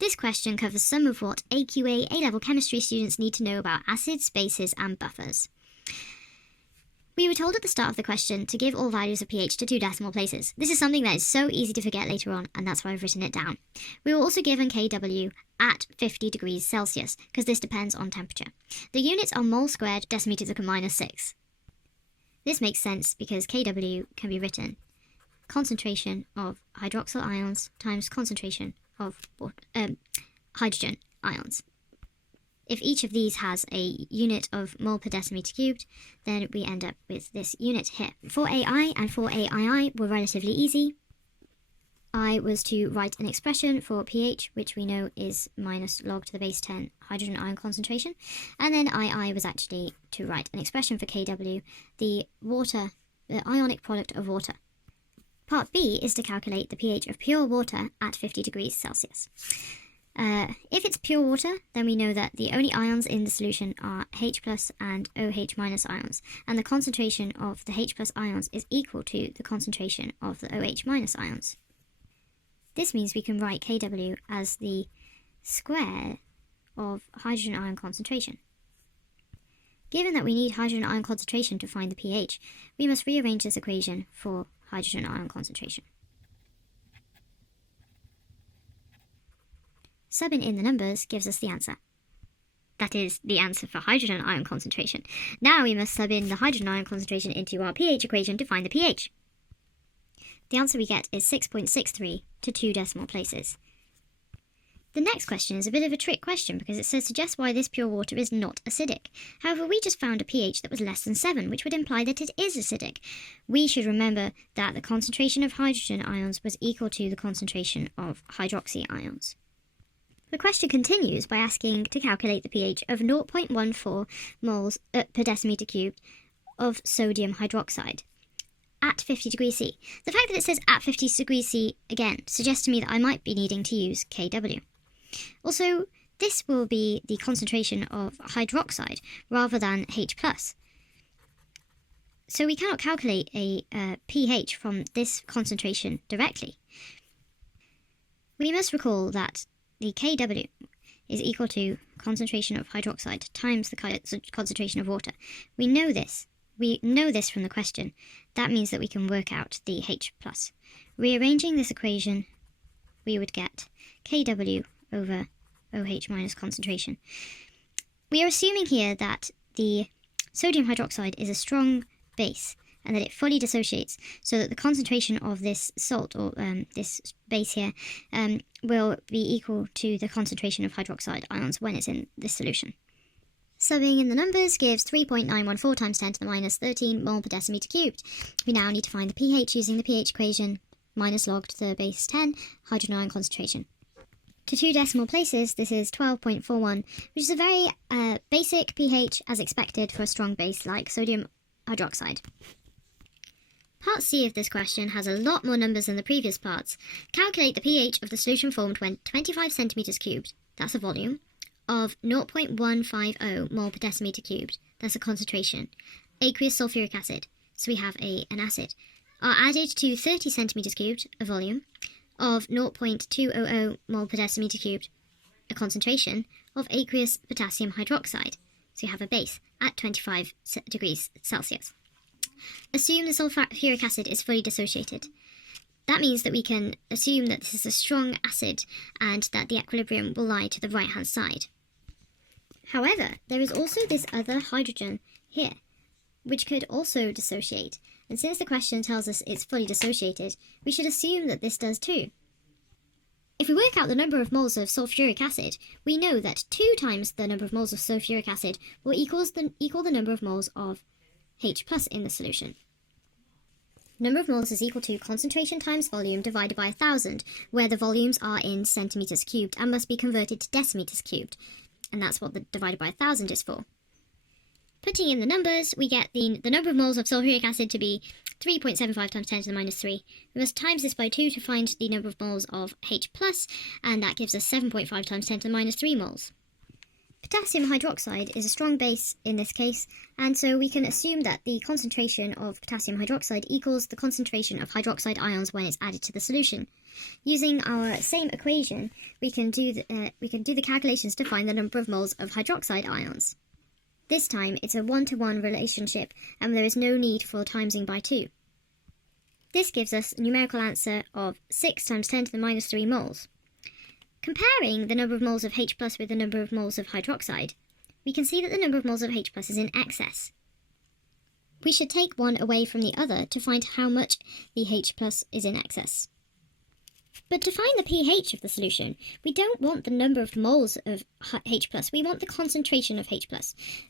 This question covers some of what AQA A Level Chemistry students need to know about acids, bases, and buffers. We were told at the start of the question to give all values of pH to 2 decimal places. This is something that is so easy to forget later on, and that's why I've written it down. We were also given Kw at 50 degrees Celsius, because this depends on temperature. The units are mole squared decimeters of -6. This makes sense because Kw can be written concentration of hydroxyl ions times concentration of hydrogen ions. If each of these has a unit of mole per decimeter cubed, then we end up with this unit here. 4AI and 4AII were relatively easy. I was to write an expression for pH, which we know is minus log to the base 10 hydrogen ion concentration. And then II was actually to write an expression for Kw, the ionic product of water. Part B is to calculate the pH of pure water at 50 degrees Celsius. If it's pure water, then we know that the only ions in the solution are H plus and OH minus ions, and the concentration of the H plus ions is equal to the concentration of the OH minus ions. This means we can write Kw as the square of hydrogen ion concentration. Given that we need hydrogen ion concentration to find the pH, we must rearrange this equation for hydrogen ion concentration. Subbing in the numbers gives us the answer. That is, the answer for hydrogen ion concentration. Now we must sub in the hydrogen ion concentration into our pH equation to find the pH. The answer we get is 6.63 to 2 decimal places. The next question is a bit of a trick question because it says suggest why this pure water is not acidic. However, we just found a pH that was less than 7, which would imply that it is acidic. We should remember that the concentration of hydrogen ions was equal to the concentration of hydroxy ions. The question continues by asking to calculate the pH of 0.14 moles per decimeter cubed of sodium hydroxide at 50 degrees C. The fact that it says at 50 degrees C again suggests to me that I might be needing to use Kw. Also, this will be the concentration of hydroxide rather than H+. So we cannot calculate a pH from this concentration directly. We must recall that the Kw is equal to concentration of hydroxide times the concentration of water. We know this. We know this from the question. That means that we can work out the H+. Rearranging this equation, we would get Kw over OH minus concentration. We are assuming here that the sodium hydroxide is a strong base and that it fully dissociates, so that the concentration of this salt, or this base here, will be equal to the concentration of hydroxide ions when it's in this solution. Subbing in the numbers gives 3.914 times 10 to the minus 13 mole per decimeter cubed. We now need to find the pH using the pH equation, minus log to the base 10 hydrogen ion concentration. To 2 decimal places, this is 12.41, which is a very basic pH as expected for a strong base like sodium hydroxide. Part C of this question has a lot more numbers than the previous parts. Calculate the pH of the solution formed when 25 centimeters cubed, that's a volume, of 0.150 mole per decimeter cubed, that's a concentration, aqueous sulfuric acid, so we have an acid, are added to 30 centimeters cubed, a volume, of 0.200 mole per decimeter cubed, a concentration, of aqueous potassium hydroxide, so you have a base, at 25 degrees Celsius. Assume the sulfuric acid is fully dissociated. That means that we can assume that this is a strong acid and that the equilibrium will lie to the right-hand side. However, there is also this other hydrogen here, which could also dissociate, and since the question tells us it's fully dissociated, we should assume that this does too. If we work out the number of moles of sulfuric acid, we know that 2 times the number of moles of sulfuric acid will equal the number of moles of H+ in the solution. Number of moles is equal to concentration times volume divided by 1,000, where the volumes are in centimeters cubed and must be converted to decimeters cubed, and that's what the divided by 1,000 is for. Putting in the numbers, we get the number of moles of sulfuric acid to be 3.75 times 10 to the minus 3. We must times this by 2 to find the number of moles of H+, and that gives us 7.5 times 10 to the minus 3 moles. Potassium hydroxide is a strong base in this case, and so we can assume that the concentration of potassium hydroxide equals the concentration of hydroxide ions when it's added to the solution. Using our same equation, we can do the calculations to find the number of moles of hydroxide ions. This time, it's a 1-to-1 relationship, and there is no need for timesing by 2. This gives us a numerical answer of 6 times 10 to the minus 3 moles. Comparing the number of moles of H plus with the number of moles of hydroxide, we can see that the number of moles of H plus is in excess. We should take one away from the other to find how much the H plus is in excess. But to find the pH of the solution, we don't want the number of moles of H+, we want the concentration of H+.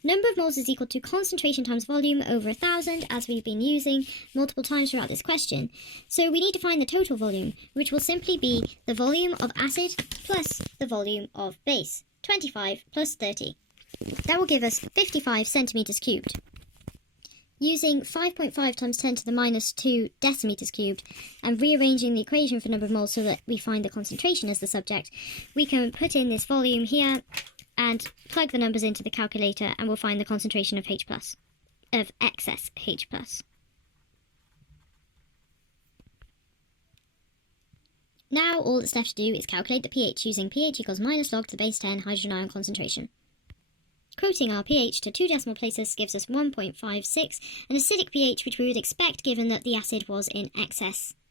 Number of moles is equal to concentration times volume over 1,000, as we've been using multiple times throughout this question. So we need to find the total volume, which will simply be the volume of acid plus the volume of base, 25 plus 30. That will give us 55 centimeters cubed. Using 5.5 times 10 to the minus 2 decimeters cubed and rearranging the equation for number of moles so that we find the concentration as the subject, we can put in this volume here and plug the numbers into the calculator, and we'll find the concentration of H+, of excess H+. Now all that's left to do is calculate the pH using pH equals minus log to the base 10 hydrogen ion concentration. Quoting our pH to 2 decimal places gives us 1.56, an acidic pH which we would expect given that the acid was in excess